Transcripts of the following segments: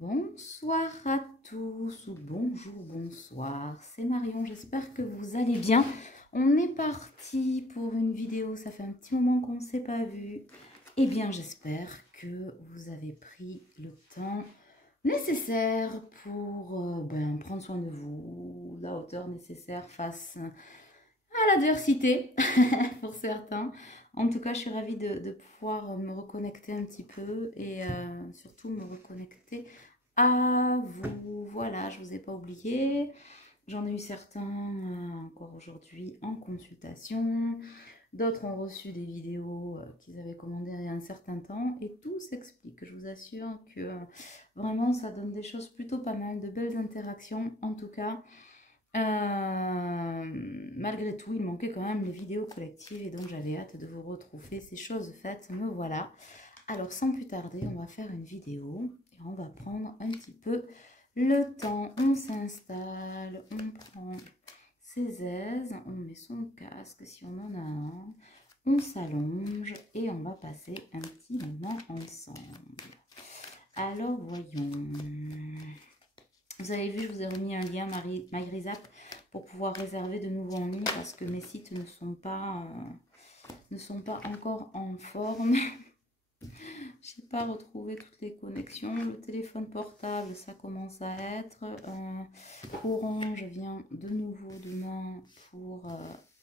Bonsoir à tous ou bonjour, bonsoir, c'est Marion, j'espère que vous allez bien. On est parti pour une vidéo, ça fait un petit moment qu'on ne s'est pas vu. Eh bien, j'espère que vous avez pris le temps nécessaire pour prendre soin de vous, la hauteur nécessaire face à l'adversité pour certains. En tout cas, je suis ravie de pouvoir me reconnecter un petit peu et surtout me reconnecter à vous. Voilà, je ne vous ai pas oublié. J'en ai eu certains encore aujourd'hui en consultation. D'autres ont reçu des vidéos qu'ils avaient commandées il y a un certain temps. Et tout s'explique. Je vous assure que vraiment, ça donne des choses plutôt pas mal, de belles interactions en tout cas. Malgré tout, il manquait quand même les vidéos collectives et donc j'avais hâte de vous retrouver. Ces choses faites, me voilà. Alors sans plus tarder, on va faire une vidéo et on va prendre un petit peu le temps. On s'installe, on prend ses aises, on met son casque si on en a un, on s'allonge et on va passer un petit moment ensemble. Alors voyons. Vous avez vu, je vous ai remis un lien MyRisapp pour pouvoir réserver de nouveau en ligne parce que mes sites ne sont pas encore en forme. Je n'ai pas retrouvé toutes les connexions. Le téléphone portable, ça commence à être. Orange vient de nouveau demain pour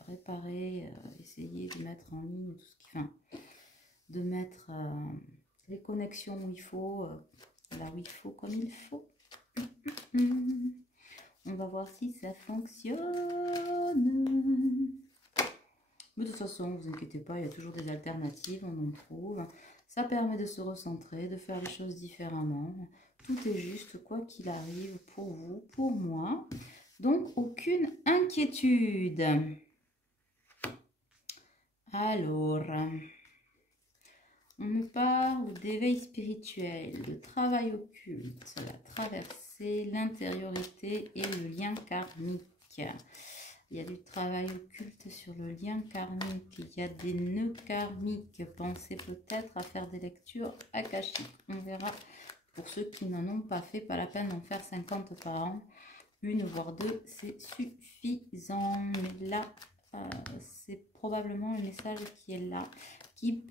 réparer, essayer de mettre en ligne tout ce qui, enfin, de mettre les connexions où il faut, là où il faut, comme il faut. On va voir si ça fonctionne. Mais de toute façon, ne vous inquiétez pas, il y a toujours des alternatives, on en trouve. Ça permet de se recentrer, de faire les choses différemment. Tout est juste, quoi qu'il arrive, pour vous, pour moi. Donc, aucune inquiétude. Alors, on me parle d'éveil spirituel, de travail occulte, la traversée, l'intériorité et le lien karmique. Il y a du travail occulte sur le lien karmique. Il y a des nœuds karmiques. Pensez peut-être à faire des lectures akashiques. On verra. Pour ceux qui n'en ont pas fait, pas la peine d'en faire 50 par an. Une voire deux, c'est suffisant. Mais là, c'est probablement le message qui est là, qui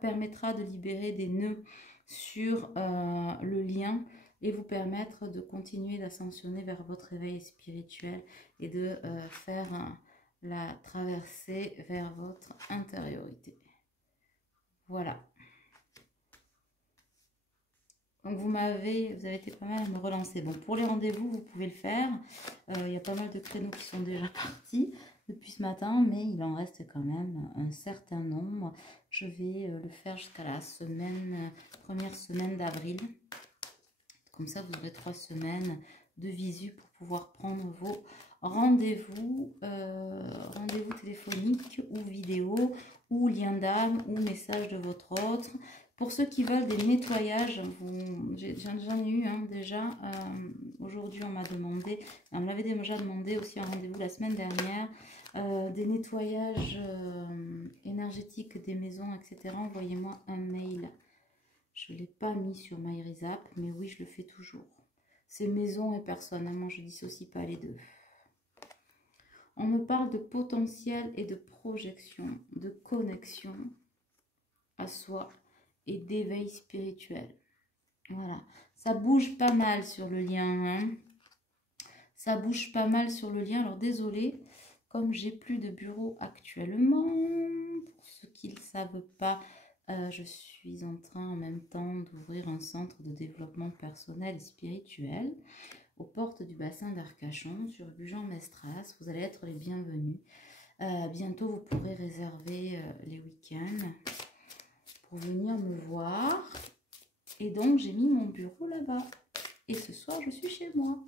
permettra de libérer des nœuds sur le lien et vous permettre de continuer d'ascensionner vers votre éveil spirituel et de faire la traversée vers votre intériorité. Voilà. Donc vous avez été pas mal à me relancer. Bon, pour les rendez-vous, vous pouvez le faire. Il y a pas mal de créneaux qui sont déjà partis depuis ce matin, mais il en reste quand même un certain nombre. Je vais le faire jusqu'à la première semaine d'avril. Comme ça, vous aurez 3 semaines de visu pour pouvoir prendre vos rendez-vous téléphoniques ou vidéo ou lien d'âme ou message de votre autre. Pour ceux qui veulent des nettoyages, j'en ai eu déjà. Aujourd'hui, on m'a demandé, on me l'avait déjà demandé aussi un rendez-vous la semaine dernière, des nettoyages énergétiques des maisons, etc. Envoyez-moi un mail. Je ne l'ai pas mis sur MyRisapp, mais oui, je le fais toujours. C'est maison et personne, moi je ne dissocie pas les deux. On me parle de potentiel et de projection, de connexion à soi et d'éveil spirituel. Voilà, ça bouge pas mal sur le lien. Ça bouge pas mal sur le lien. Alors désolé, comme j'ai plus de bureau actuellement, pour ceux qui ne le savent pas, je suis en train en même temps d'ouvrir un centre de développement personnel et spirituel aux portes du bassin d'Arcachon sur Gujan-Mestras. Vous allez être les bienvenus. Bientôt, vous pourrez réserver les week-ends pour venir me voir. Et donc, j'ai mis mon bureau là-bas. Et ce soir, je suis chez moi.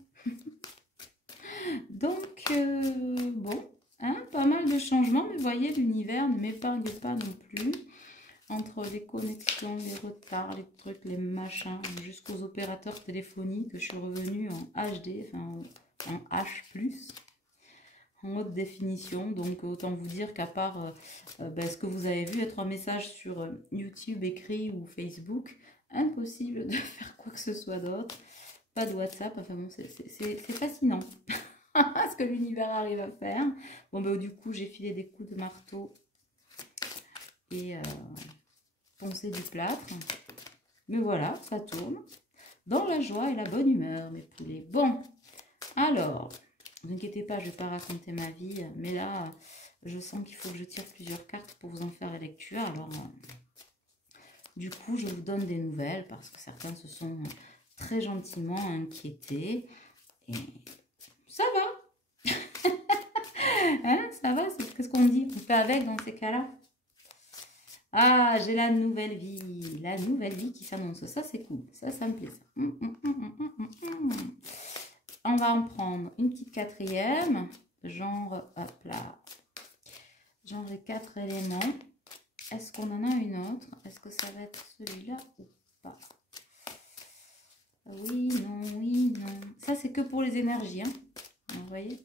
Donc, bon, pas mal de changements. Mais vous voyez, l'univers ne m'épargne pas non plus. Entre les connexions, les retards, les trucs, les machins, jusqu'aux opérateurs téléphoniques, je suis revenue en HD, enfin en H+, en haute définition. Donc autant vous dire qu'à part ce que vous avez vu être un message sur YouTube écrit ou Facebook, impossible de faire quoi que ce soit d'autre. pas de WhatsApp. Enfin bon, c'est fascinant ce que l'univers arrive à faire. Bon, ben, du coup, j'ai filé des coups de marteau et poncé du plâtre. Mais voilà, ça tourne. Dans la joie et la bonne humeur, mes poulets. Bon, alors, ne vous inquiétez pas, je ne vais pas raconter ma vie. Mais là, je sens qu'il faut que je tire plusieurs cartes pour vous en faire la lecture. Alors, du coup, je vous donne des nouvelles parce que certains se sont très gentiment inquiétés. Et ça va. Hein, ça va, qu'est-ce qu'on dit? On fait avec dans ces cas-là. Ah, j'ai la nouvelle vie qui s'annonce. Ça, c'est cool. Ça me plaît. Ça. On va en prendre une petite quatrième. Genre, hop là. Genre les 4 éléments. Est-ce qu'on en a une autre? Est-ce que ça va être celui-là ou pas? Oui, non, oui, non. Ça, c'est que pour les énergies. Hein. Vous voyez?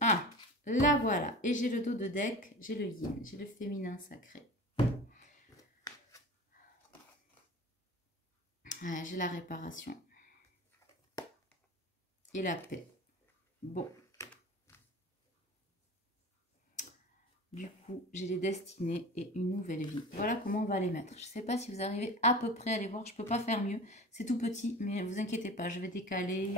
Ah, là, voilà. Et j'ai le dos de deck. J'ai le yin. J'ai le féminin sacré. Ouais, j'ai la réparation. Et la paix. Bon. Du coup, j'ai les destinées et une nouvelle vie. Voilà comment on va les mettre. Je ne sais pas si vous arrivez à peu près à les voir. Je ne peux pas faire mieux. C'est tout petit, mais ne vous inquiétez pas. Je vais décaler.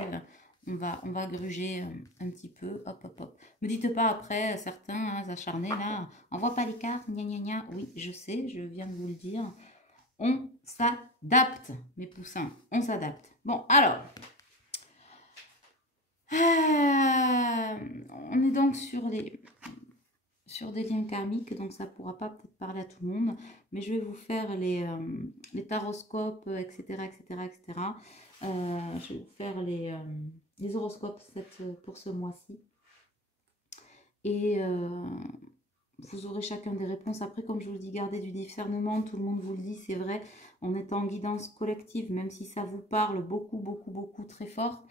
On va gruger un petit peu. Hop, hop, hop. Me dites pas après, certains acharnés, là, on voit pas les cartes. Gna, gna, gna. Oui, je sais, je viens de vous le dire. On s'adapte, mes poussins. On s'adapte. Bon, alors. On est donc sur des liens karmiques, donc ça ne pourra pas peut-être parler à tout le monde, mais je vais vous faire les taroscopes, etc., etc., etc. Je vais vous faire les horoscopes pour ce mois-ci. Et vous aurez chacun des réponses. Après, comme je vous le dis, gardez du discernement, tout le monde vous le dit, c'est vrai, on est en guidance collective, même si ça vous parle beaucoup, beaucoup, beaucoup, très fort,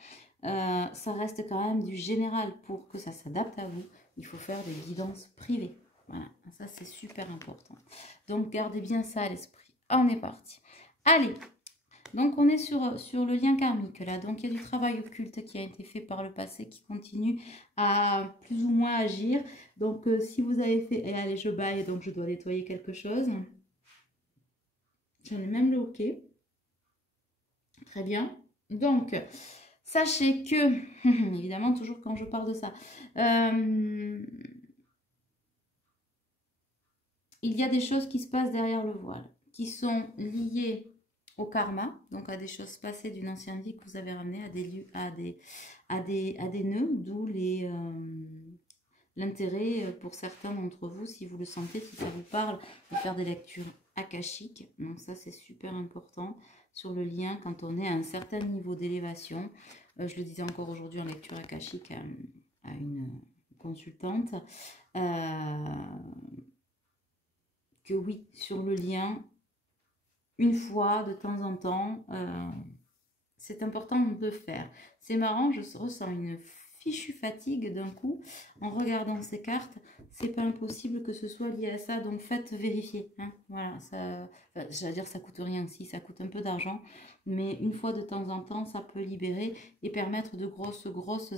ça reste quand même du général. Pour que ça s'adapte à vous, il faut faire des guidances privées. Voilà, ça c'est super important. Donc gardez bien ça à l'esprit. On est parti. Allez, donc on est sur le lien karmique là. Donc il y a du travail occulte qui a été fait par le passé, qui continue à plus ou moins agir. Donc si vous avez fait... Et allez, je baille, donc je dois nettoyer quelque chose. J'en ai même le OK. Très bien. Donc... Sachez que, évidemment, toujours quand je parle de ça, il y a des choses qui se passent derrière le voile, qui sont liées au karma, donc à des choses passées d'une ancienne vie que vous avez ramenées, à des lieux, à des nœuds, d'où l'intérêt pour certains d'entre vous, si vous le sentez, si ça vous parle, de faire des lectures akashiques. Donc ça, c'est super important sur le lien quand on est à un certain niveau d'élévation. Je le disais encore aujourd'hui en lecture akashique à une consultante, que oui, sur le lien, une fois, de temps en temps, c'est important de le faire. C'est marrant, je ressens une fichue fatigue d'un coup en regardant ces cartes. C'est pas impossible que ce soit lié à ça, donc faites vérifier. Hein. Voilà, ça, j'allais dire ça coûte rien, si ça coûte un peu d'argent, mais une fois de temps en temps, ça peut libérer et permettre de grosses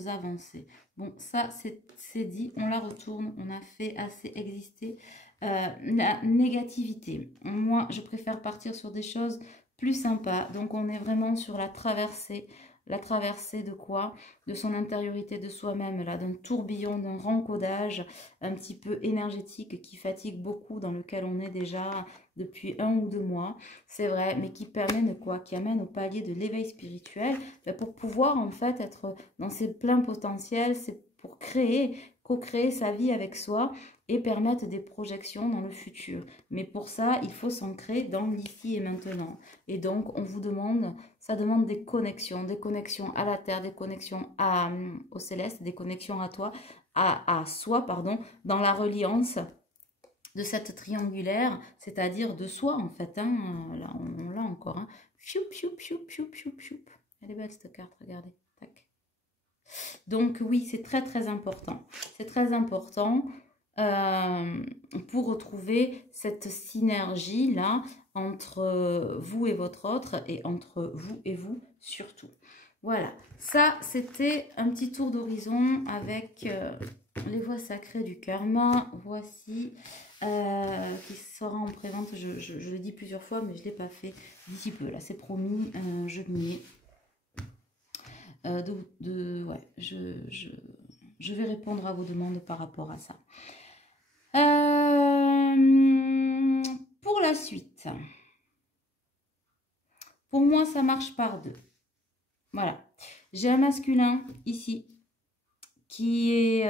avancées. Bon, ça c'est dit, on la retourne, on a fait assez exister la négativité. Moi, je préfère partir sur des choses plus sympas. Donc, on est vraiment sur la traversée. La traversée de quoi? De son intériorité, de soi-même, là, d'un tourbillon, d'un rencodage un petit peu énergétique qui fatigue beaucoup, dans lequel on est déjà depuis 1 ou 2 mois. C'est vrai, mais qui permet de quoi? Qui amène au palier de l'éveil spirituel, pour pouvoir en fait être dans ses pleins potentiels. C'est pour créer, co-créer sa vie avec soi et permettre des projections dans le futur. Mais pour ça, il faut s'ancrer dans l'ici et maintenant. Et donc, on vous demande, ça demande des connexions à la terre, des connexions au céleste, des connexions à toi, à soi, pardon, dans la reliance de cette triangulaire, c'est-à-dire de soi, en fait. Hein. Là, on l'a encore. Hein. Choup, choup, choup, choup, choup, choup. Elle est belle, cette carte, regardez. Tac. Donc, oui, c'est très, très important. C'est très important. Pour retrouver cette synergie-là entre vous et votre autre et entre vous et vous surtout. Voilà, ça c'était un petit tour d'horizon avec les voies sacrées du karma. Voici qui sera en prévente. Je l'ai dit plusieurs fois, mais je ne l'ai pas fait d'ici peu. Là, c'est promis, je m'y mets. Ouais, je vais répondre à vos demandes par rapport à ça. Pour la suite, pour moi, ça marche par deux. Voilà, j'ai un masculin ici qui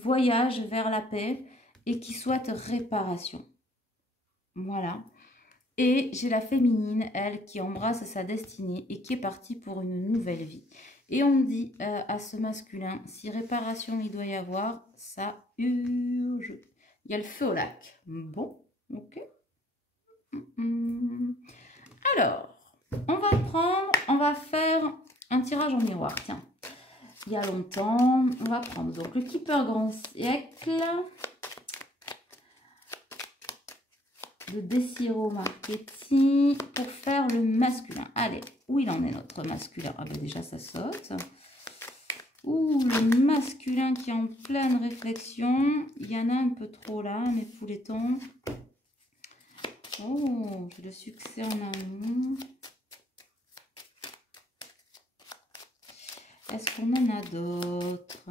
voyage vers la paix et qui souhaite réparation. Voilà. Et j'ai la féminine, elle, qui embrasse sa destinée et qui est partie pour une nouvelle vie. Et on dit à ce masculin, si réparation il doit y avoir, ça urge. Il y a le feu au lac. Bon, ok. Alors, on va faire un tirage en miroir. Tiens, il y a longtemps, on va prendre donc le Keeper Grand Siècle de Desiro Marchetti pour faire le masculin. Allez, où il en est notre masculin? Ah ben déjà ça saute. Ouh, le masculin qui est en pleine réflexion. Il y en a un peu trop là, mes pouletons. Oh, j'ai le succès en amour. Est-ce qu'on en a d'autres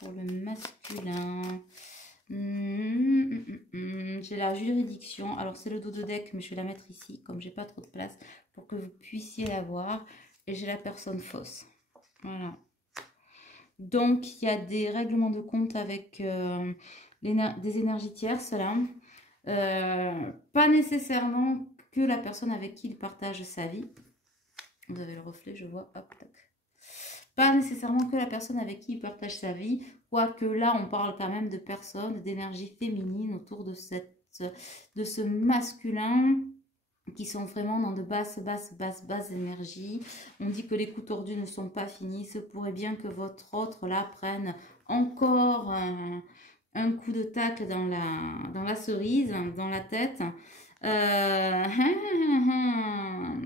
pour le masculin? J'ai la juridiction. Alors, c'est le dos de deck, mais je vais la mettre ici, comme j'ai pas trop de place, pour que vous puissiez la voir. Et j'ai la personne fausse. Voilà. Donc, il y a des règlements de compte avec des énergies tierces, là. Pas nécessairement que la personne avec qui il partage sa vie. Vous avez le reflet, je vois. Hop, tac. Pas nécessairement que la personne avec qui il partage sa vie, quoique là, on parle quand même de personnes, d'énergie féminine autour de ce masculin qui sont vraiment dans de basses énergies. On dit que les coups tordus ne sont pas finis. Ce pourrait bien que votre autre, là, prenne encore un coup de tacle dans la cerise, dans la tête.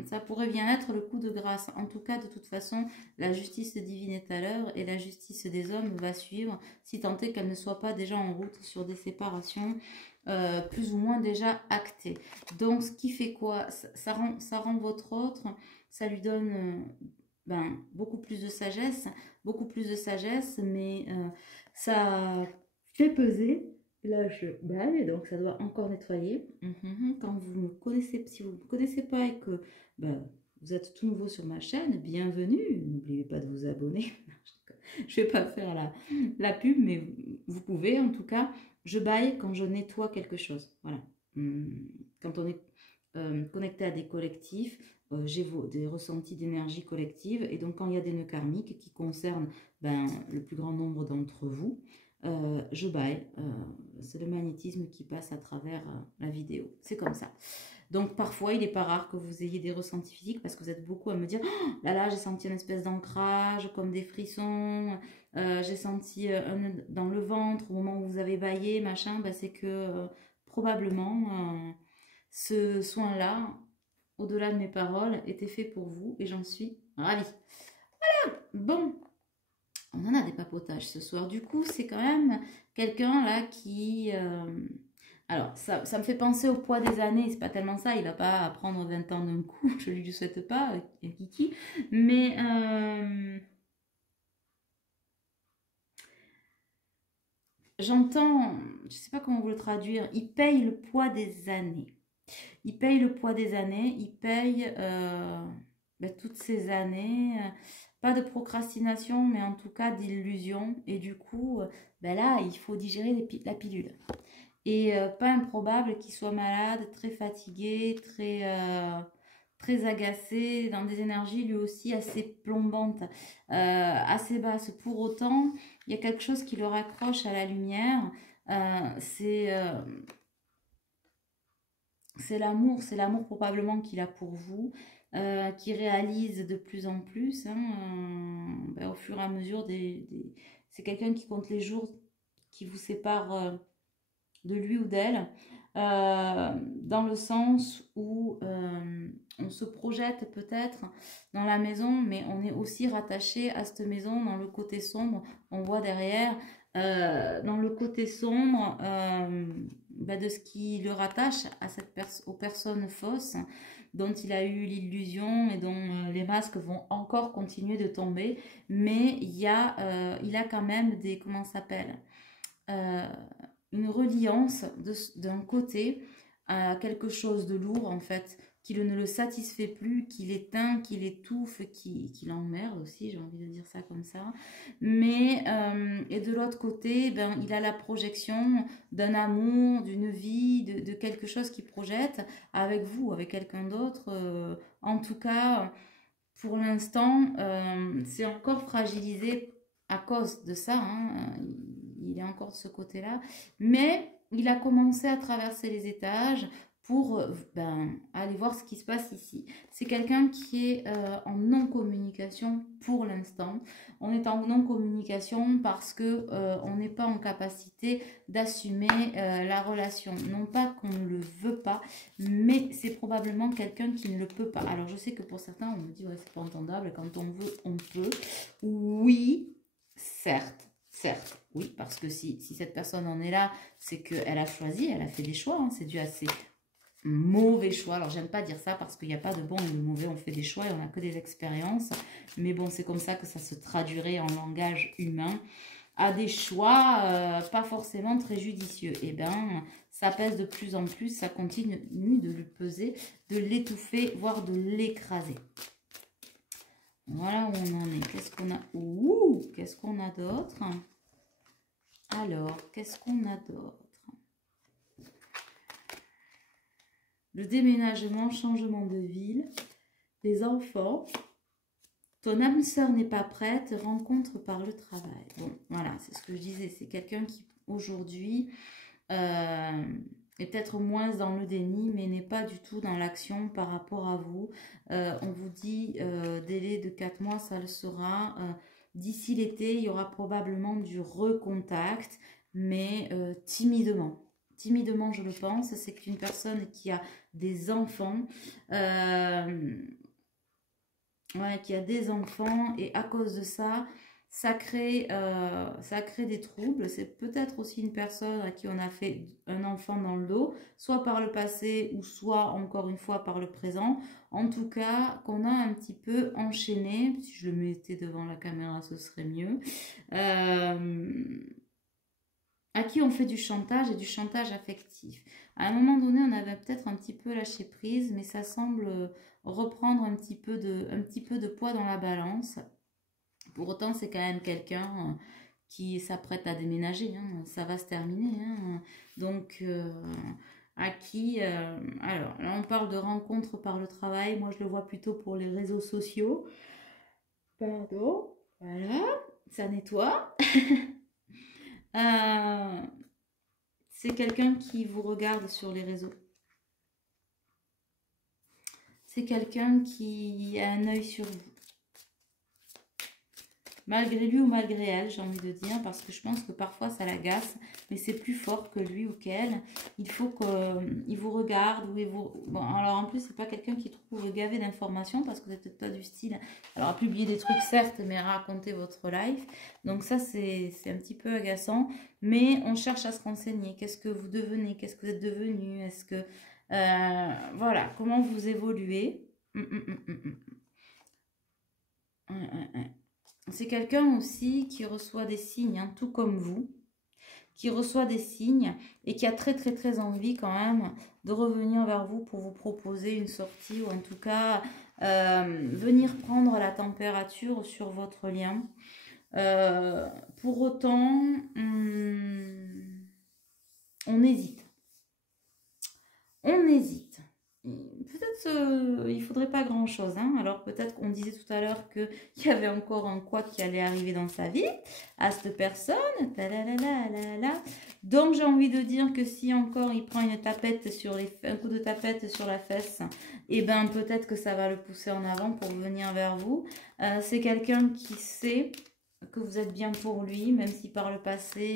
Ça pourrait bien être le coup de grâce. En tout cas, de toute façon, la justice divine est à l'heure et la justice des hommes va suivre, si tant est qu'elle ne soit pas déjà en route sur des séparations plus ou moins déjà actées. Donc, ce qui fait quoi? Ça rend votre autre, ça lui donne beaucoup plus de sagesse, mais ça fait peser. Là, je balle, donc ça doit encore nettoyer. Quand vous me connaissez, si vous ne me connaissez pas et que vous êtes tout nouveau sur ma chaîne, bienvenue. N'oubliez pas de vous abonner. Je ne vais pas faire la pub, mais vous pouvez. En tout cas, je baille quand je nettoie quelque chose. Voilà. Quand on est connecté à des collectifs, j'ai des ressentis d'énergie collective. Et donc, quand il y a des nœuds karmiques qui concernent le plus grand nombre d'entre vous, je baille. C'est le magnétisme qui passe à travers la vidéo. C'est comme ça. Donc parfois, il n'est pas rare que vous ayez des ressentis physiques parce que vous êtes beaucoup à me dire oh, là, j'ai senti une espèce d'ancrage, comme des frissons. J'ai senti dans le ventre au moment où vous avez baillé, machin. C'est que probablement ce soin-là, au-delà de mes paroles, était fait pour vous et j'en suis ravie. Voilà, bon. On en a des papotages ce soir. Du coup, c'est quand même quelqu'un là qui... Alors, ça me fait penser au poids des années. C'est pas tellement ça. Il va pas prendre 20 ans d'un coup. Je lui souhaite pas, Kiki. Mais... j'entends... Je sais pas comment vous le traduire. Il paye le poids des années. Il paye le poids des années. Il paye toutes ces années... pas de procrastination, mais en tout cas d'illusion. Et du coup, là, il faut digérer la pilule. Et pas improbable qu'il soit malade, très fatigué, très agacé, dans des énergies lui aussi assez plombantes, assez basses. Pour autant, il y a quelque chose qui le raccroche à la lumière. C'est l'amour probablement qu'il a pour vous. Qui réalise de plus en plus au fur et à mesure c'est quelqu'un qui compte les jours qui vous séparent de lui ou d'elle. dans le sens où on se projette peut-être dans la maison, mais on est aussi rattaché à cette maison dans le côté sombre. On voit derrière, dans le côté sombre, de ce qui le rattache à aux personnes fausses dont il a eu l'illusion et dont les masques vont encore continuer de tomber. Mais il a quand même des, comment ça s'appelle, une reliance d'un côté à quelque chose de lourd en fait, qui ne le satisfait plus, qui l'éteint, qui l'étouffe, qui l'emmerde aussi, j'ai envie de dire ça comme ça. Mais, et de l'autre côté, ben, il a la projection d'un amour, d'une vie, de quelque chose qui projette avec vous, avec quelqu'un d'autre. En tout cas, pour l'instant, c'est encore fragilisé à cause de ça, hein. Il est encore de ce côté-là, mais il a commencé à traverser les étages pour aller voir ce qui se passe ici. C'est quelqu'un qui est en non-communication pour l'instant. On est en non-communication parce que on n'est pas en capacité d'assumer la relation. Non pas qu'on ne le veut pas, mais c'est probablement quelqu'un qui ne le peut pas. Alors je sais que pour certains, on me dit ouais, c'est pas entendable, quand on veut, on peut. Oui, certes, oui, parce que si cette personne en est là, c'est qu'elle a choisi, elle a fait des choix, hein, c'est dû à ses mauvais choix. Alors j'aime pas dire ça parce qu'il n'y a pas de bon et de mauvais, on fait des choix et on n'a que des expériences, mais bon, c'est comme ça que ça se traduirait en langage humain, à des choix pas forcément très judicieux. Et bien, ça pèse de plus en plus, ça continue de le peser, de l'étouffer, voire de l'écraser. Voilà où on en est. Qu'est-ce qu'on a? Ouh, qu'est-ce qu'on a d'autre? Alors, qu'est-ce qu'on a d'autre? Le déménagement, changement de ville, les enfants. Ton âme sœur n'est pas prête, rencontre par le travail. Bon, voilà, c'est ce que je disais. C'est quelqu'un qui, aujourd'hui, est peut-être moins dans le déni, mais n'est pas du tout dans l'action par rapport à vous. On vous dit, délai de 4 mois, ça le sera. D'ici l'été, il y aura probablement du recontact, mais timidement. Timidement, je le pense. C'est une personne qui a des enfants. Ouais, qui a des enfants, et à cause de ça, ça crée des troubles. C'est peut-être aussi une personne à qui on a fait un enfant dans le dos, soit par le passé ou soit encore une fois par le présent. En tout cas, qu'on a un petit peu enchaîné. Si je le mettais devant la caméra, ce serait mieux. À qui on fait du chantage et du chantage affectif. À un moment donné, on avait peut-être un petit peu lâché prise, mais ça semble reprendre un petit peu de poids dans la balance. Pour autant, c'est quand même quelqu'un qui s'apprête à déménager, hein. Ça va se terminer, hein. Donc, à qui... alors, là, on parle de rencontres par le travail. Moi, je le vois plutôt pour les réseaux sociaux. Pardon. Voilà, ça nettoie. C'est quelqu'un qui vous regarde sur les réseaux. C'est quelqu'un qui a un œil sur vous. Malgré lui ou malgré elle, j'ai envie de dire, parce que je pense que parfois ça l'agace, mais c'est plus fort que lui ou qu'elle. Il faut qu'il vous regarde. Bon, alors en plus, c'est pas quelqu'un qui trouve gavé d'informations, parce que vous n'êtes peut-être pas du style. Alors, à publier des trucs, certes, mais à raconter votre life. Donc ça, c'est un petit peu agaçant. Mais on cherche à se renseigner. Qu'est-ce que vous devenez? Qu'est-ce que vous êtes devenu? Est-ce que... voilà, comment vous évoluez? C'est quelqu'un aussi qui reçoit des signes, hein, tout comme vous, qui reçoit des signes et qui a très envie quand même de revenir vers vous pour vous proposer une sortie, ou en tout cas venir prendre la température sur votre lien. Pour autant, on hésite. On hésite. Peut-être il faudrait pas grand chose, hein. Alors peut-être qu'on disait tout à l'heure qu'il y avait encore un quoi qui allait arriver dans sa vie à cette personne. Donc j'ai envie de dire que si encore il prend une tapette un coup de tapette sur la fesse, et ben peut-être que ça va le pousser en avant pour venir vers vous. C'est quelqu'un qui sait que vous êtes bien pour lui, même si par le passé,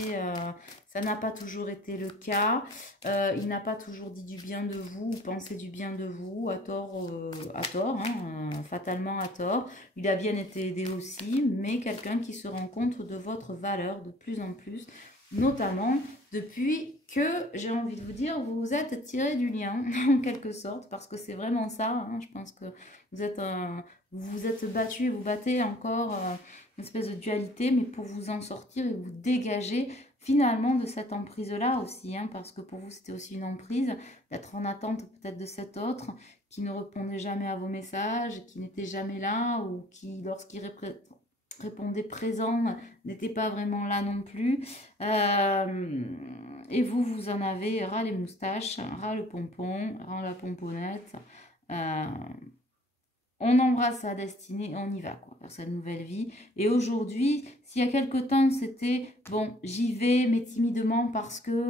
ça n'a pas toujours été le cas. Il n'a pas toujours dit du bien de vous, ou pensé du bien de vous, à tort, hein, fatalement à tort. Il a bien été aidé aussi, mais quelqu'un qui se rend compte de votre valeur de plus en plus, notamment depuis que, j'ai envie de vous dire, vous vous êtes tiré du lien, en quelque sorte, parce que c'est vraiment ça, hein. Je pense que vous vous êtes battu et vous battez encore une espèce de dualité, mais pour vous en sortir et vous dégager finalement de cette emprise-là aussi, hein, parce que pour vous c'était aussi une emprise, d'être en attente peut-être de cet autre qui ne répondait jamais à vos messages, qui n'était jamais là, ou qui, lorsqu'il répondait présent, n'était pas vraiment là non plus. Et vous, vous en avez ras les moustaches, ras le pompon, ras la pomponnette. On embrasse sa destinée, on y va quoi, vers cette nouvelle vie. Et aujourd'hui, s'il y a quelque temps, c'était bon, j'y vais, mais timidement parce que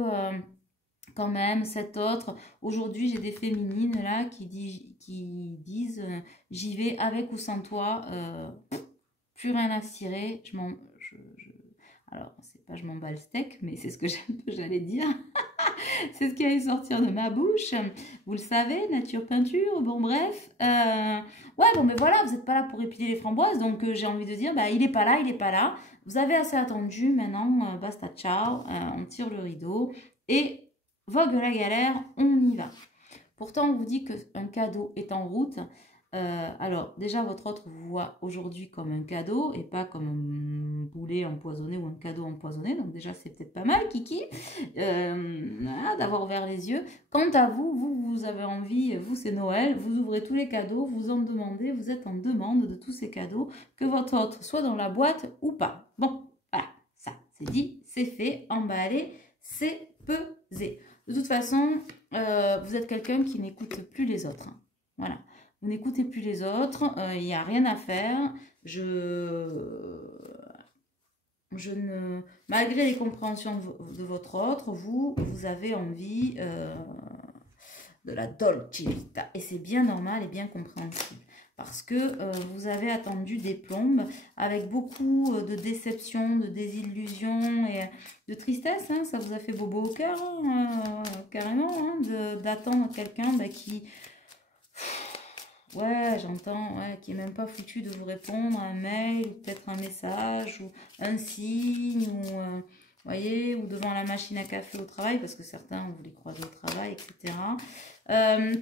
quand même, cet autre. Aujourd'hui, j'ai des féminines là qui disent j'y vais avec ou sans toi, plus rien à cirer. Alors, c'est pas je m'en bats le steak, mais c'est ce que j'allais dire. C'est ce qui allait sortir de ma bouche. Vous le savez, nature peinture. Bon, bref. Ouais, bon, mais voilà, vous n'êtes pas là pour épiler les framboises. Donc, j'ai envie de dire, bah, il n'est pas là, il n'est pas là. Vous avez assez attendu. Maintenant, basta, ciao. On tire le rideau. Et vogue la galère, on y va. Pourtant, on vous dit qu'un cadeau est en route. Alors, déjà, votre autre vous voit aujourd'hui comme un cadeau et pas comme un boulet empoisonné ou un cadeau empoisonné. Donc, déjà, c'est peut-être pas mal, Kiki, voilà, d'avoir ouvert les yeux. Quant à vous, vous avez envie, vous, c'est Noël, vous ouvrez tous les cadeaux, vous en demandez, vous êtes en demande de tous ces cadeaux, que votre autre soit dans la boîte ou pas. Bon, voilà, ça, c'est dit, c'est fait, emballé, c'est pesé. De toute façon, vous êtes quelqu'un qui n'écoute plus les autres. Hein. Voilà. Vous n'écoutez plus les autres, il n'y a rien à faire. Malgré les compréhensions de votre autre, vous avez envie de la dolce vita. Et c'est bien normal et bien compréhensible. Parce que vous avez attendu des plombes avec beaucoup de déception, de désillusion et de tristesse. Hein, ça vous a fait bobo au cœur, hein, carrément, hein, d'attendre quelqu'un qui... Ouais, j'entends, ouais, qui n'est même pas foutu de vous répondre à un mail, ou peut-être un message, ou un signe, ou voyez, ou devant la machine à café au travail, parce que certains, vous les croisez au travail, etc.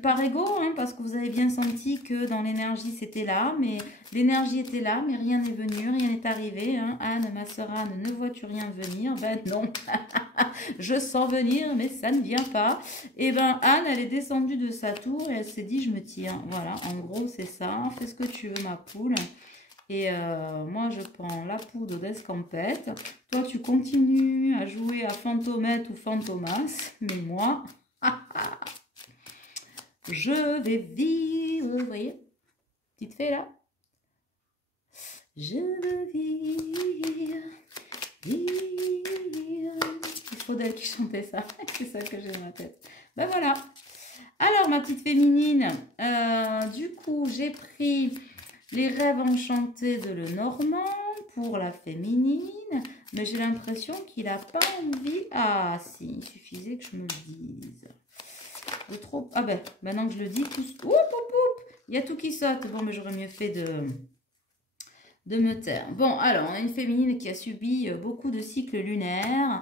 Par ego, hein, parce que vous avez bien senti que dans l'énergie, c'était là, mais l'énergie était là, mais rien n'est venu, rien n'est arrivé. Hein. Anne, ma sœur Anne, ne vois-tu rien venir? Ben non, je sens venir, mais ça ne vient pas. Et ben Anne, elle est descendue de sa tour et elle s'est dit, je me tire. Voilà, en gros, c'est ça. Fais ce que tu veux, ma poule. Et moi, je prends la poudre d'escampette. Toi, tu continues à jouer à Fantomette ou Fantomas. Mais moi, je vais vivre. Vous voyez? Petite fée, là. Je veux vivre. Il faut d'elle qui chantait ça. C'est ça que j'ai dans la tête. Ben voilà. Alors, ma petite féminine, du coup, j'ai pris... Les rêves enchantés de Lenormand pour la féminine. Mais j'ai l'impression qu'il n'a pas envie. Ah, si, il suffisait que je me le dise. De trop... Ah ben, maintenant que je le dis, tout... Oup, oup, oup, il y a tout qui saute. Bon, mais j'aurais mieux fait de me taire. Bon, alors, on a une féminine qui a subi beaucoup de cycles lunaires,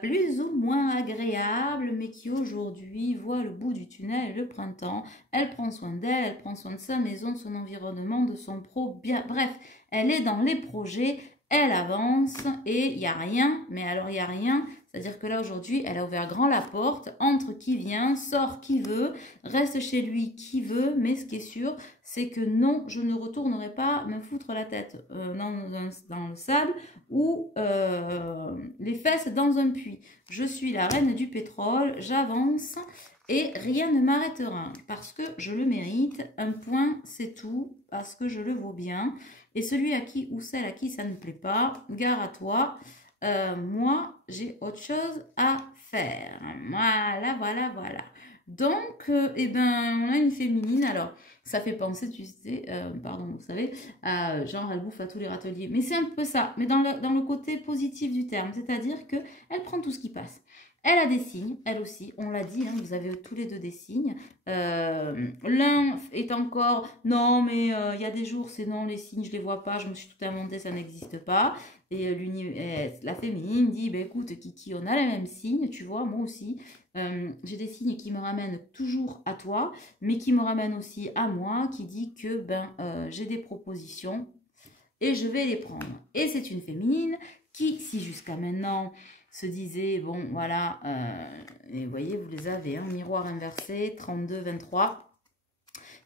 plus ou moins agréables, mais qui aujourd'hui voit le bout du tunnel, le printemps. Elle prend soin d'elle, elle prend soin de sa maison, de son environnement, de son pro. Bien, bref, elle est dans les projets, elle avance et il n'y a rien, mais alors il n'y a rien. C'est-à-dire que là, aujourd'hui, elle a ouvert grand la porte, entre qui vient, sort qui veut, reste chez lui qui veut, mais ce qui est sûr, c'est que non, je ne retournerai pas me foutre la tête dans le sable ou les fesses dans un puits. Je suis la reine du pétrole, j'avance et rien ne m'arrêtera parce que je le mérite. Un point, c'est tout, parce que je le vaux bien. Et celui à qui ou celle à qui ça ne plaît pas, gare à toi. Moi, j'ai autre chose à faire. Voilà, voilà, voilà. Donc, eh ben, on a une féminine. Alors, Ça fait penser, tu sais, pardon, vous savez, à genre elle bouffe à tous les râteliers. Mais c'est un peu ça, mais dans le côté positif du terme, c'est-à-dire que elle prend tout ce qui passe. Elle a des signes, elle aussi, on l'a dit, hein, vous avez tous les deux des signes. L'un est encore, non, mais il y a des jours, c'est non, les signes, je les vois pas, je me suis tout inventé, ça n'existe pas. Et la féminine dit, bah, écoute, Kiki, on a les mêmes signes, tu vois, moi aussi. J'ai des signes qui me ramènent toujours à toi, mais qui me ramènent aussi à moi, qui dit que ben, j'ai des propositions et je vais les prendre. Et c'est une féminine qui, si jusqu'à maintenant se disait, bon voilà, et vous voyez, vous les avez, hein, miroir inversé, 32, 23,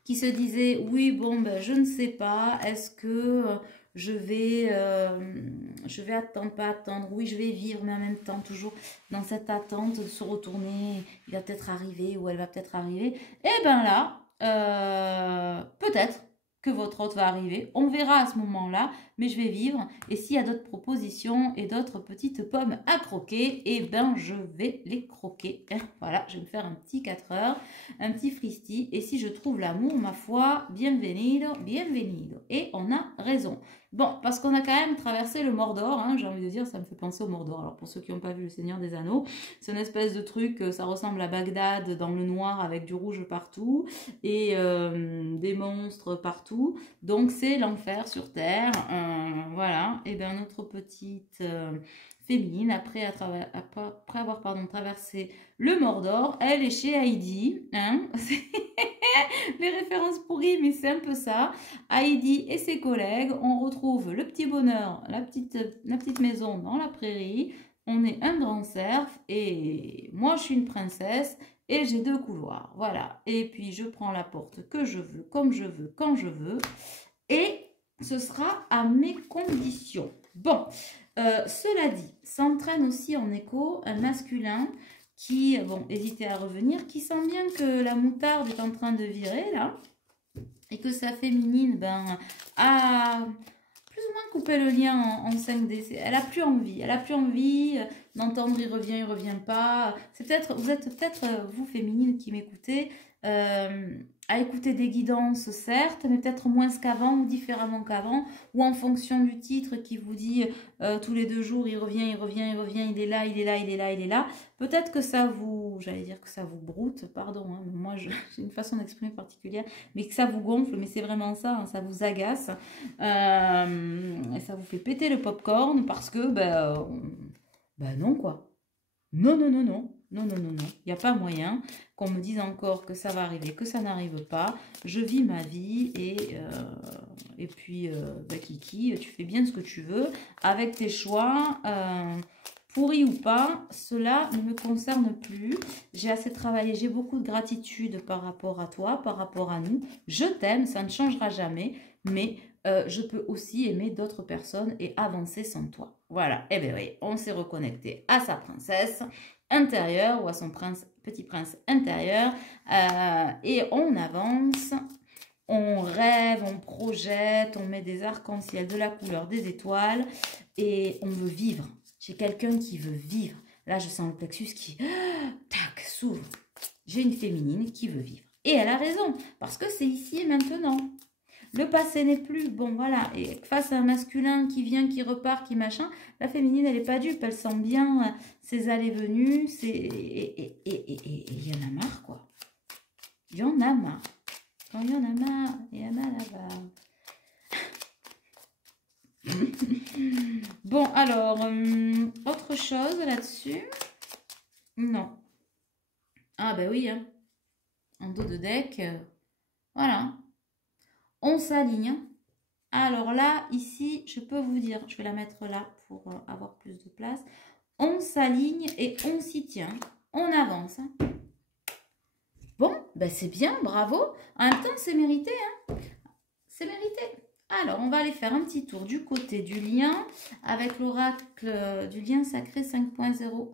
qui se disait, oui, bon, ben, je ne sais pas, est-ce que je vais attendre, pas attendre, oui, je vais vivre, mais en même temps, toujours dans cette attente de se retourner, il va peut-être arriver, ou elle va peut-être arriver, et ben là, peut-être que votre hôte va arriver. On verra à ce moment-là, mais je vais vivre. Et s'il y a d'autres propositions et d'autres petites pommes à croquer, eh ben je vais les croquer. Voilà, je vais me faire un petit 4 heures, un petit fristi. Et si je trouve l'amour, ma foi, bienvenido, bienvenido. Et on a raison. Bon, parce qu'on a quand même traversé le Mordor, hein, j'ai envie de dire, ça me fait penser au Mordor. Alors pour ceux qui n'ont pas vu Le Seigneur des Anneaux, c'est une espèce de truc, ça ressemble à Bagdad dans le noir avec du rouge partout et des monstres partout. Donc c'est l'enfer sur Terre. Voilà, et bien notre petite féminine, après avoir traversé le Mordor, elle est chez Heidi. Hein. Les références pourries, mais c'est un peu ça. Heidi et ses collègues, on retrouve le petit bonheur, la petite maison dans la prairie. On est un grand cerf et moi je suis une princesse et j'ai 2 couloirs. Voilà. Et puis je prends la porte que je veux, comme je veux, quand je veux. Et ce sera à mes conditions. Bon, cela dit, s'entraîne aussi en écho un masculin qui, bon, hésitait à revenir, qui sent bien que la moutarde est en train de virer, là, et que sa féminine, ben, a plus ou moins coupé le lien en 5D. Elle a plus envie d'entendre il revient pas. C'est peut-être, vous êtes peut-être, vous, féminine, qui m'écoutez, à écouter des guidances, certes, mais peut-être moins qu'avant ou différemment qu'avant, ou en fonction du titre qui vous dit tous les 2 jours, il revient, il est là. Peut-être que ça vous, j'allais dire que ça vous broute, pardon, hein, moi j'ai une façon d'exprimer particulière, mais que ça vous gonfle, mais c'est vraiment ça, hein, ça vous agace, et ça vous fait péter le popcorn parce que, ben non quoi. Non, il n'y a pas moyen qu'on me dise encore que ça va arriver, que ça n'arrive pas. Je vis ma vie et puis, Kiki, tu fais bien ce que tu veux avec tes choix, pourris ou pas, cela ne me concerne plus. J'ai assez travaillé, j'ai beaucoup de gratitude par rapport à toi, par rapport à nous. Je t'aime, ça ne changera jamais, mais je peux aussi aimer d'autres personnes et avancer sans toi. Voilà, et bien oui, on s'est reconnecté à sa princesse intérieure ou à son petit prince intérieur et on avance, on rêve, on projette, on met des arcs-en-ciel de la couleur des étoiles et on veut vivre. J'ai quelqu'un qui veut vivre. Là, je sens le plexus qui tac, s'ouvre. J'ai une féminine qui veut vivre. Et elle a raison, parce que c'est ici et maintenant. Le passé n'est plus, bon voilà, et face à un masculin qui vient, qui repart, qui machin, la féminine, elle n'est pas dupe, elle sent bien ses allées-venues, et il y en a marre, quoi. Il y en a marre. Quand il y en a marre, il y en a là-bas. Bon, alors, autre chose là-dessus? Non. Ah ben oui, hein. En dos de deck, voilà. On s'aligne. Alors là, ici, je peux vous dire, je vais la mettre là pour avoir plus de place. On s'aligne et on s'y tient. On avance. Bon, ben c'est bien, bravo. En même temps, c'est mérité. Hein. C'est mérité. Alors, on va aller faire un petit tour du côté du lien avec l'oracle du lien sacré 5.0.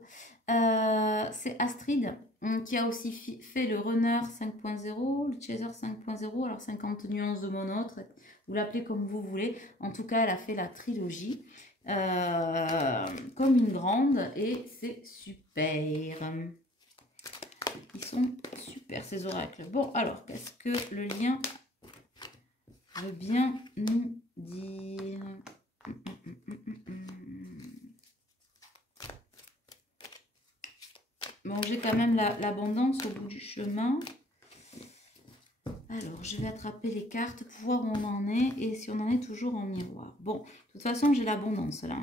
C'est Astrid qui a aussi fait le runner 5.0, le chaser 5.0, alors 50 nuances de mon autre, vous l'appelez comme vous voulez. En tout cas, elle a fait la trilogie comme une grande et c'est super. Ils sont super ces oracles. Bon, alors, qu'est-ce que le lien veut bien nous dire? Bon, j'ai quand même l'abondance au bout du chemin. Alors, je vais attraper les cartes pour voir où on en est et si on en est toujours en miroir. Bon, de toute façon, j'ai l'abondance là.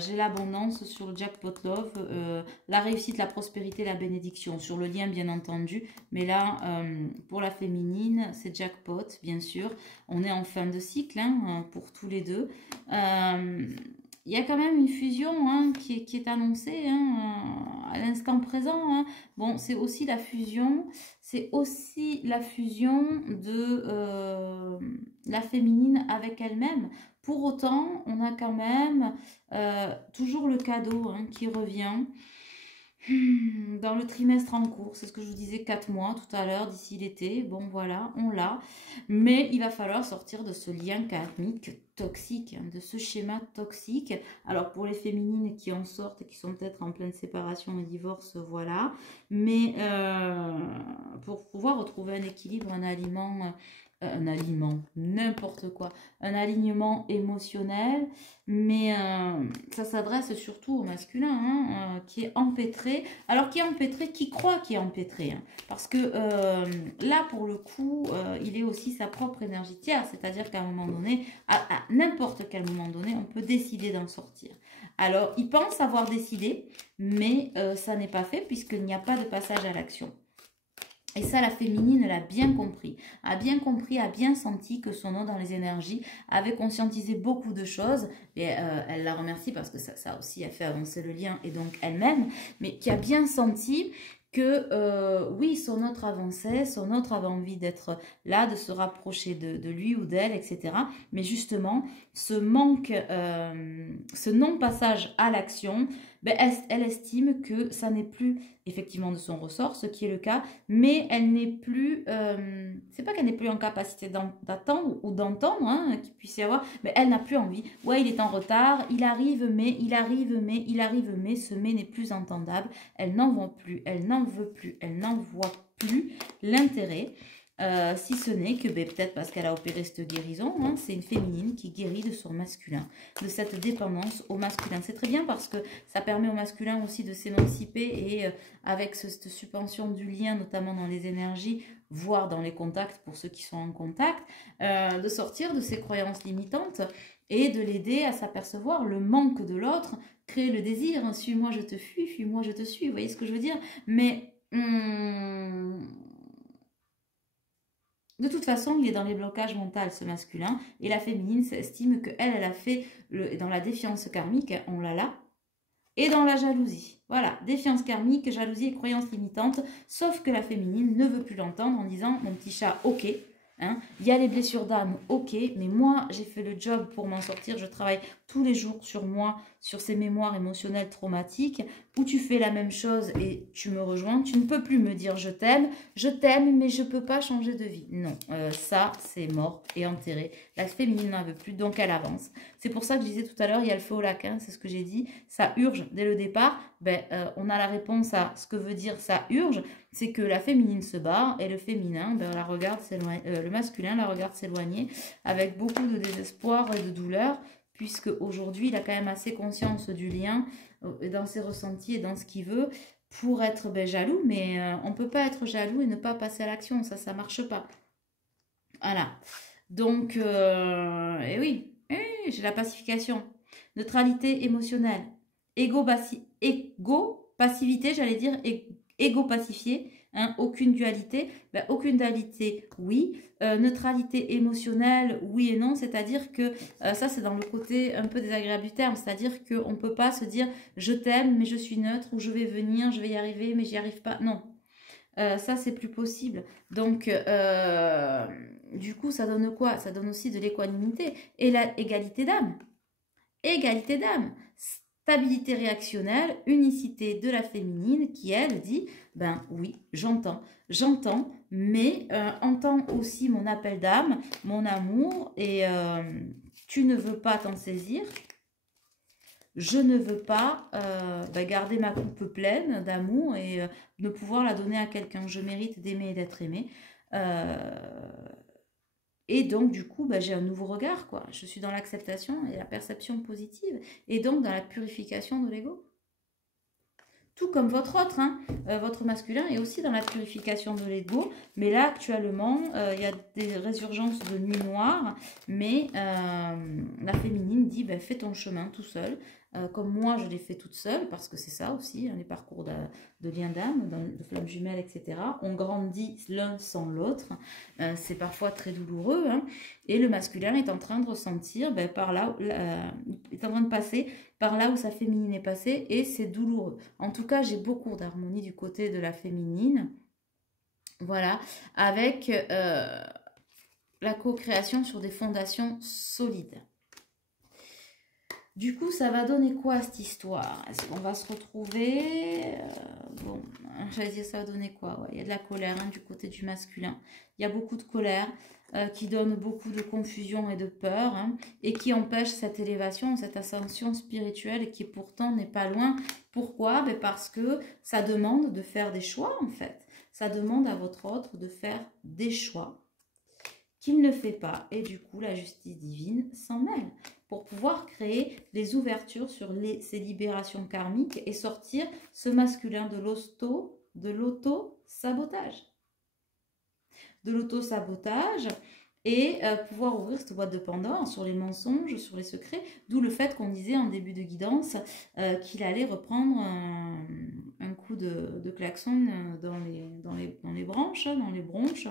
J'ai l'abondance sur le jackpot love, la réussite, la prospérité, la bénédiction. Sur le lien, bien entendu. Mais là, pour la féminine, c'est jackpot, bien sûr. On est en fin de cycle hein, pour tous les deux. Il y a quand même une fusion hein, qui est annoncée hein, à l'instant présent. Hein. Bon, c'est aussi la fusion. C'est aussi la fusion de la féminine avec elle-même. Pour autant, on a quand même toujours le cadeau hein, qui revient dans le trimestre en cours. C'est ce que je vous disais, 4 mois tout à l'heure, d'ici l'été. Bon, voilà, on l'a. Mais il va falloir sortir de ce lien karmique toxique, hein, de ce schéma toxique. Alors, pour les féminines qui en sortent et qui sont peut-être en pleine séparation et divorce, voilà. Mais pour pouvoir retrouver un équilibre, un aliment, n'importe quoi, un alignement émotionnel, mais ça s'adresse surtout au masculin, hein, qui est empêtré, alors qui est empêtré, qui croit qu'il est empêtré, hein, parce que là, pour le coup, il est aussi sa propre énergie tiers, c'est-à-dire qu'à un moment donné, à n'importe quel moment donné, on peut décider d'en sortir. Alors, il pense avoir décidé, mais ça n'est pas fait, puisqu'il n'y a pas de passage à l'action. Et ça, la féminine l'a bien compris, a bien senti que son nom dans les énergies avait conscientisé beaucoup de choses. Et elle la remercie parce que ça aussi a fait avancer le lien et donc elle-même, mais qui a bien senti que oui, son autre avançait, son autre avait envie d'être là, de se rapprocher de lui ou d'elle, etc. Mais justement, ce manque, ce non-passage à l'action, ben, elle estime que ça n'est plus effectivement de son ressort, ce qui est le cas, mais elle n'est plus, c'est pas qu'elle n'est plus en capacité d'attendre ou d'entendre, hein, qu'il puisse y avoir, mais elle n'a plus envie. Ouais, il est en retard, il arrive, mais, ce mais n'est plus entendable. Elle n'en veut plus, elle n'en voit plus l'intérêt. Si ce n'est que peut-être parce qu'elle a opéré cette guérison, hein, c'est une féminine qui guérit de son masculin, de cette dépendance au masculin. C'est très bien parce que ça permet au masculin aussi de s'émanciper et avec cette suspension du lien, notamment dans les énergies, voire dans les contacts pour ceux qui sont en contact, de sortir de ses croyances limitantes et de l'aider à s'apercevoir le manque de l'autre, créer le désir, hein, suis-moi je te fuis, fuis-moi je te suis, vous voyez ce que je veux dire? Mais de toute façon, il est dans les blocages mentaux, ce masculin, et la féminine estime qu'elle, elle a fait, dans la défiance karmique, on l'a là, et dans la jalousie. Voilà, défiance karmique, jalousie et croyance limitante, sauf que la féminine ne veut plus l'entendre en disant, mon petit chat, ok, hein, il y a les blessures d'âme, ok, mais moi, j'ai fait le job pour m'en sortir, je travaille tous les jours sur moi, sur ces mémoires émotionnelles traumatiques, où tu fais la même chose et tu me rejoins, tu ne peux plus me dire je t'aime, mais je ne peux pas changer de vie. Non, ça, c'est mort et enterré. La féminine n'en veut plus, donc elle avance. C'est pour ça que je disais tout à l'heure, il y a le feu au lac, hein, c'est ce que j'ai dit, ça urge dès le départ. Ben, on a la réponse à ce que veut dire ça urge, c'est que la féminine se bat et le féminin, ben, la regarde le masculin la regarde s'éloigner avec beaucoup de désespoir et de douleur, puisque aujourd'hui il a quand même assez conscience du lien dans ses ressentis et dans ce qu'il veut pour être jaloux, mais on ne peut pas être jaloux et ne pas passer à l'action, ça ne marche pas. Voilà, donc, et oui, j'ai la pacification, neutralité émotionnelle, passivité, j'allais dire, égo pacifié, hein, aucune dualité, ben, aucune dualité, oui, neutralité émotionnelle, oui et non, c'est-à-dire que ça c'est dans le côté un peu désagréable du terme, c'est-à-dire qu'on ne peut pas se dire je t'aime mais je suis neutre, ou je vais venir, je vais y arriver mais j'y arrive pas, non. Ça c'est plus possible, donc du coup ça donne quoi? Ça donne aussi de l'équanimité et la égalité d'âme, stabilité réactionnelle, unicité de la féminine qui elle dit ben oui, j'entends, mais entends aussi mon appel d'âme, mon amour, et tu ne veux pas t'en saisir. Je ne veux pas garder ma coupe pleine d'amour et ne pouvoir la donner à quelqu'un. Je mérite d'aimer et d'être aimée. Et donc, du coup, bah, j'ai un nouveau regard, quoi. Je suis dans l'acceptation et la perception positive. Et donc, dans la purification de l'ego. Tout comme votre autre, hein, votre masculin est aussi dans la purification de l'ego. Mais là, actuellement, il y a des résurgences de nuit noire. Mais la féminine dit, ben, fais ton chemin tout seul. Comme moi, je l'ai fait toute seule, parce que c'est ça aussi, hein, les parcours de lien d'âme, de flammes jumelles, etc. On grandit l'un sans l'autre. C'est parfois très douloureux. Hein, et le masculin est en train de ressentir, ben, par là, est en train de passer par là où sa féminine est passée, et c'est douloureux. En tout cas, j'ai beaucoup d'harmonie du côté de la féminine. Voilà, avec la co-création sur des fondations solides. Du coup, ça va donner quoi cette histoire? Est-ce qu'on va se retrouver? Bon, j'allais dire ça va donner quoi? Ouais, il y a de la colère, hein, du côté du masculin. Il y a beaucoup de colère qui donne beaucoup de confusion et de peur, hein, et qui empêche cette élévation, cette ascension spirituelle qui pourtant n'est pas loin. Pourquoi? Ben parce que ça demande de faire des choix en fait. Ça demande à votre autre de faire des choix qu'il ne fait pas, et du coup la justice divine s'en mêle pour pouvoir créer des ouvertures sur ces libérations karmiques et sortir ce masculin de l'auto-sabotage. De l'auto-sabotage et pouvoir ouvrir cette boîte de Pandore sur les mensonges, sur les secrets, d'où le fait qu'on disait en début de guidance qu'il allait reprendre un coup de klaxon dans les branches, dans les bronches,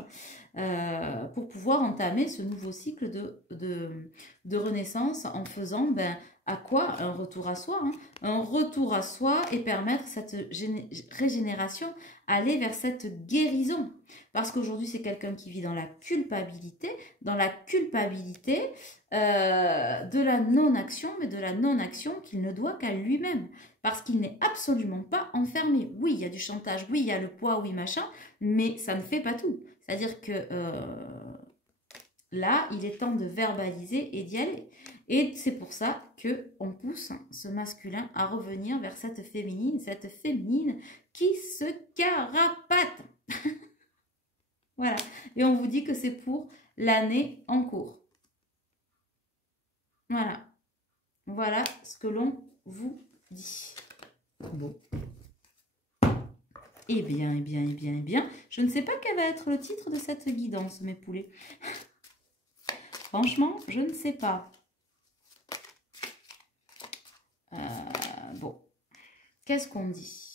pour pouvoir entamer ce nouveau cycle de renaissance en faisant à quoi? Un retour à soi, hein, un retour à soi, et permettre cette régénération, aller vers cette guérison. Parce qu'aujourd'hui, c'est quelqu'un qui vit dans la culpabilité de la non-action, mais de la non-action qu'il ne doit qu'à lui-même. Parce qu'il n'est absolument pas enfermé. Oui, il y a du chantage, oui, il y a le poids, oui, machin, mais ça ne fait pas tout. C'est-à-dire que là, il est temps de verbaliser et d'y aller. Et c'est pour ça qu'on pousse ce masculin à revenir vers cette féminine qui se carapate. Voilà. Et on vous dit que c'est pour l'année en cours. Voilà. Voilà ce que l'on vous dit. Bon. Eh bien, eh bien, eh bien, eh bien. Je ne sais pas quel va être le titre de cette guidance, mes poulets. Franchement, je ne sais pas. Bon. Qu'est-ce qu'on dit?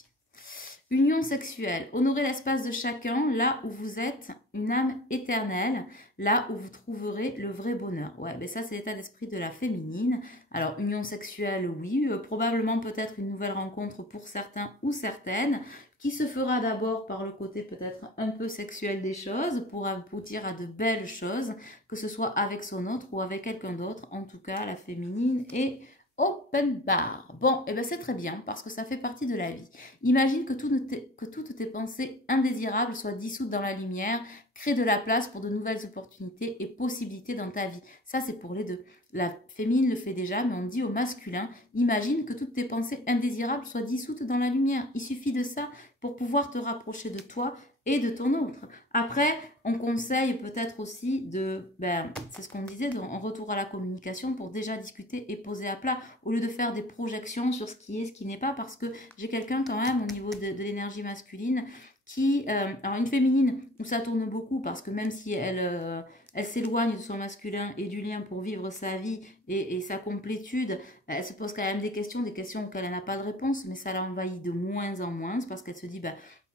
Union sexuelle. Honorez l'espace de chacun, là où vous êtes une âme éternelle, là où vous trouverez le vrai bonheur. Ouais, mais ça, c'est l'état d'esprit de la féminine. Alors, union sexuelle, oui. Probablement peut-être une nouvelle rencontre pour certains ou certaines, qui se fera d'abord par le côté peut-être un peu sexuel des choses, pour aboutir à de belles choses, que ce soit avec son autre ou avec quelqu'un d'autre. En tout cas, la féminine est open bar. Bon, et ben c'est très bien, parce que ça fait partie de la vie. Imagine que toutes tes pensées indésirables soient dissoutes dans la lumière, crée de la place pour de nouvelles opportunités et possibilités dans ta vie. Ça, c'est pour les deux. La féminine le fait déjà, mais on dit au masculin, imagine que toutes tes pensées indésirables soient dissoutes dans la lumière. Il suffit de ça pour pouvoir te rapprocher de toi et de ton autre. Après, on conseille peut-être aussi c'est ce qu'on disait, en retour à la communication, pour déjà discuter et poser à plat, au lieu de faire des projections sur ce qui est, ce qui n'est pas, parce que j'ai quelqu'un quand même au niveau de l'énergie masculine qui, alors une féminine où ça tourne beaucoup, parce que même si elle s'éloigne de son masculin et du lien pour vivre sa vie et sa complétude, elle se pose quand même des questions auxquelles elle n'a pas de réponse, mais ça l'envahit de moins en moins, parce qu'elle se dit,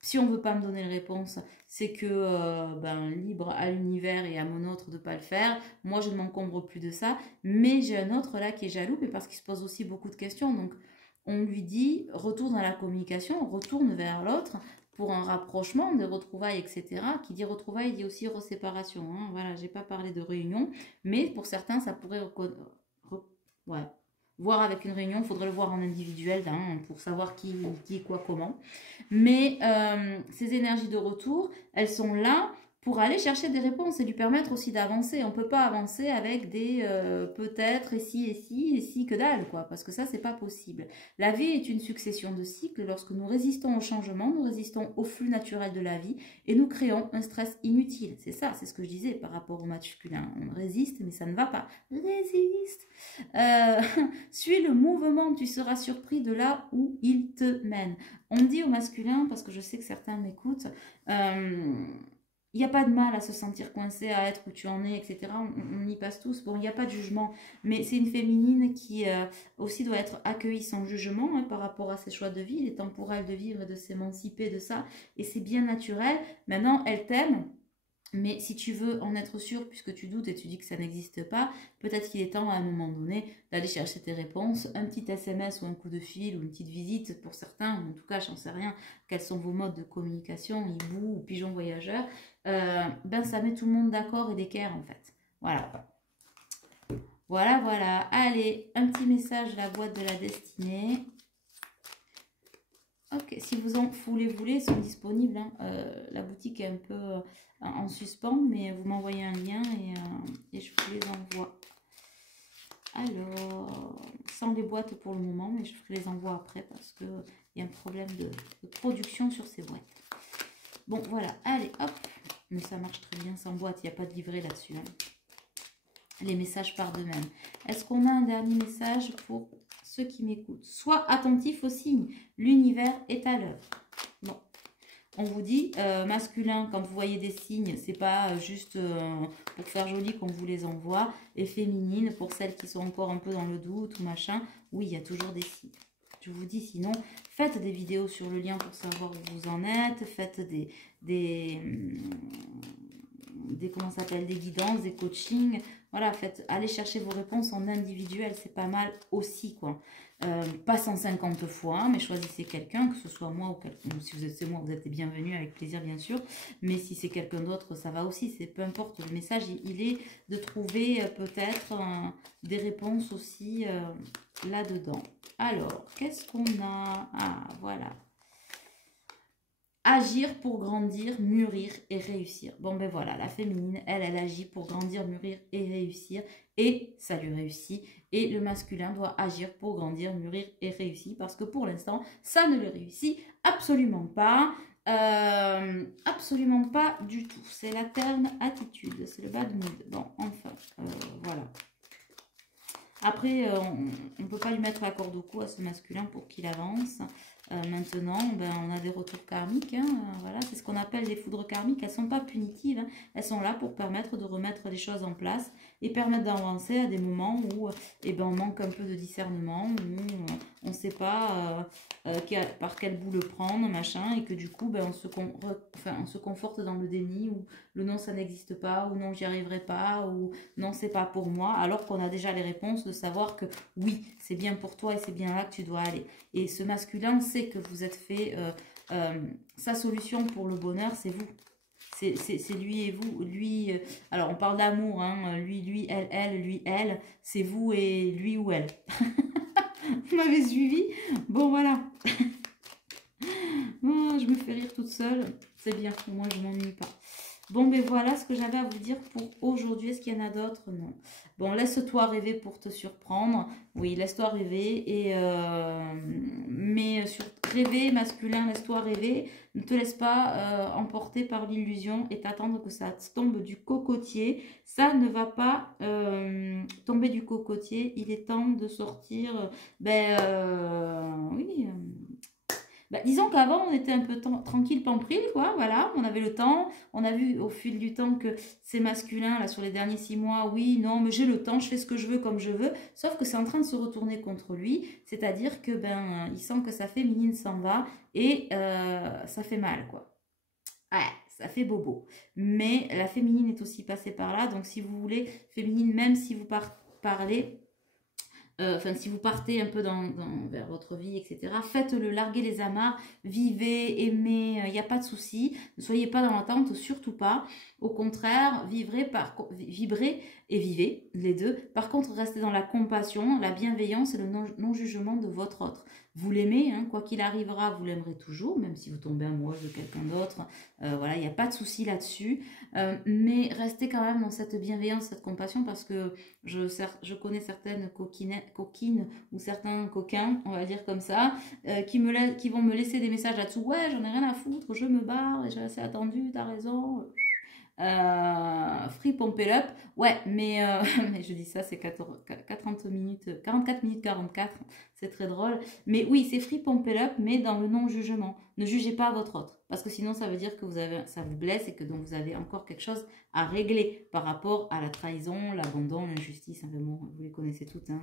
si on ne veut pas me donner une réponse, c'est que libre à l'univers et à mon autre de ne pas le faire. Moi, je ne m'encombre plus de ça. Mais j'ai un autre là qui est jaloux, mais parce qu'il se pose aussi beaucoup de questions. Donc, on lui dit, retourne à la communication, retourne vers l'autre pour un rapprochement, des retrouvailles, etc. Qui dit retrouvailles, dit aussi reséparation. Hein. Voilà, je n'ai pas parlé de réunion, mais pour certains, ça pourrait... Voir avec une réunion, il faudrait le voir en individuel pour savoir qui, quoi, comment. Mais ces énergies de retour, elles sont là pour aller chercher des réponses et lui permettre aussi d'avancer. On ne peut pas avancer avec des peut-être, et si, que dalle, quoi, parce que ça, c'est pas possible. La vie est une succession de cycles. Lorsque nous résistons au changement, nous résistons au flux naturel de la vie et nous créons un stress inutile. C'est ça, c'est ce que je disais par rapport au masculin. On résiste, mais ça ne va pas. Résiste. Suis le mouvement, tu seras surpris de là où il te mène. On me dit au masculin, parce que je sais que certains m'écoutent, il n'y a pas de mal à se sentir coincé, à être où tu en es, etc. On y passe tous. Bon, il n'y a pas de jugement, mais c'est une féminine qui aussi doit être accueillie sans jugement hein, par rapport à ses choix de vie. Il est temps pour elle de vivre et de s'émanciper de ça, et c'est bien naturel. Maintenant, elle t'aime. Mais si tu veux en être sûr, puisque tu doutes et tu dis que ça n'existe pas, peut-être qu'il est temps à un moment donné d'aller chercher tes réponses, un petit SMS ou un coup de fil ou une petite visite pour certains, ou en tout cas, j'en sais rien, quels sont vos modes de communication, hibou ou pigeon voyageur, ben ça met tout le monde d'accord et d'équerre en fait. Voilà. Voilà, voilà. Allez, un petit message, la boîte de la destinée. Ok, si vous en voulez, ils sont disponibles. Hein. La boutique est un peu en suspens, mais vous m'envoyez un lien et je vous les envoie. Alors, sans les boîtes pour le moment, mais je ferai les envois après parce qu'il y a un problème de production sur ces boîtes. Bon, voilà, allez, hop. Mais ça marche très bien sans boîte, il n'y a pas de livret là-dessus. Hein. Les messages partent d'eux-mêmes. Est-ce qu'on a un dernier message pour ceux qui m'écoutent? Sois attentif aux signes. L'univers est à l'œuvre. Bon. On vous dit, masculin, quand vous voyez des signes, c'est pas juste pour faire joli qu'on vous les envoie. Et féminine, pour celles qui sont encore un peu dans le doute ou machin, oui, il y a toujours des signes. Je vous dis sinon, faites des vidéos sur le lien pour savoir où vous en êtes. Faites des comment ça s'appelle, des guidances, des coachings. Voilà, allez chercher vos réponses en individuel, c'est pas mal aussi, quoi. Pas 150 fois, mais choisissez quelqu'un, que ce soit moi ou quelqu'un. Si vous êtes moi, vous êtes bienvenue, avec plaisir, bien sûr. Mais si c'est quelqu'un d'autre, ça va aussi. C'est peu importe. Le message, il est de trouver peut-être des réponses aussi là-dedans. Alors, qu'est-ce qu'on a? Ah, voilà. Agir pour grandir, mûrir et réussir. Bon, ben voilà, la féminine, elle agit pour grandir, mûrir et réussir. Et ça lui réussit. Et le masculin doit agir pour grandir, mûrir et réussir. Parce que pour l'instant, ça ne le réussit absolument pas. Absolument pas du tout. C'est la terne attitude. C'est le bad mood. Bon, enfin, voilà. Après, on ne peut pas lui mettre la corde au cou à ce masculin pour qu'il avance. Maintenant, ben, on a des retours karmiques. Hein, voilà, c'est ce qu'on appelle les foudres karmiques. Elles ne sont pas punitives. Hein, elles sont là pour permettre de remettre les choses en place et permettre d'avancer à des moments où eh ben, on manque un peu de discernement, où on ne sait pas par quel bout le prendre, machin, et que du coup, ben, on se conforte dans le déni, ou le non, ça n'existe pas, ou non, j'y arriverai pas, ou non, c'est pas pour moi, alors qu'on a déjà les réponses de savoir que oui, c'est bien pour toi et c'est bien là que tu dois aller. Et ce masculin sait que vous êtes fait, sa solution pour le bonheur, c'est vous. C'est lui et vous. Lui, alors on parle d'amour, hein, lui, elle, lui, elle, c'est vous et lui ou elle. Vous m'avez suivi? Bon, voilà. Oh, je me fais rire toute seule. C'est bien, pour moi, je m'ennuie pas. Bon, ben voilà ce que j'avais à vous dire pour aujourd'hui. Est-ce qu'il y en a d'autres? Non. Bon, laisse-toi rêver pour te surprendre. Oui, laisse-toi rêver. Mais sur rêver, masculin, laisse-toi rêver. Ne te laisse pas emporter par l'illusion et t'attendre que ça tombe du cocotier. Ça ne va pas tomber du cocotier. Il est temps de sortir. Oui. Disons qu'avant, on était un peu tranquille, pamprile, quoi, voilà, on avait le temps, on a vu au fil du temps que ces masculins, là, sur les derniers 6 mois, oui, non, mais j'ai le temps, je fais ce que je veux comme je veux, sauf que c'est en train de se retourner contre lui, c'est-à-dire que, il sent que sa féminine s'en va, et ça fait mal, quoi. Ouais, ça fait bobo. Mais la féminine est aussi passée par là, donc si vous voulez, féminine, même si vous parlez... si vous partez un peu vers votre vie, etc., faites-le, larguez les amarres, vivez, aimez, il n'y a pas de souci, ne soyez pas dans l'attente, surtout pas. Au contraire, vibrez et vivez les deux. Par contre, restez dans la compassion, la bienveillance et le non-jugement de votre autre. Vous l'aimez, hein, quoi qu'il arrivera, vous l'aimerez toujours, même si vous tombez amoureuse de quelqu'un d'autre. Voilà, il n'y a pas de souci là-dessus. Mais restez quand même dans cette bienveillance, cette compassion, parce que je connais certaines coquines ou certains coquins, on va dire comme ça, qui vont me laisser des messages là-dessous. Ouais, j'en ai rien à foutre, je me barre, j'ai assez attendu, t'as raison. Free Pump It Up, ouais, mais je dis ça, c'est 44 minutes 44, c'est très drôle. Mais oui, c'est Free Pump It Up, mais dans le non-jugement. Ne jugez pas votre autre, parce que sinon ça veut dire que ça vous blesse et que donc vous avez encore quelque chose à régler par rapport à la trahison, l'abandon, l'injustice. Hein, bon, vous les connaissez toutes. Hein.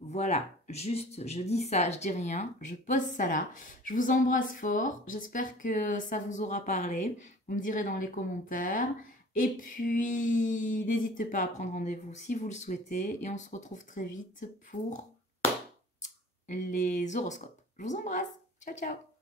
Voilà, juste, je dis ça, je dis rien, je pose ça là. Je vous embrasse fort, j'espère que ça vous aura parlé. Vous me direz dans les commentaires. Et puis, n'hésitez pas à prendre rendez-vous si vous le souhaitez. Et on se retrouve très vite pour les horoscopes. Je vous embrasse. Ciao, ciao.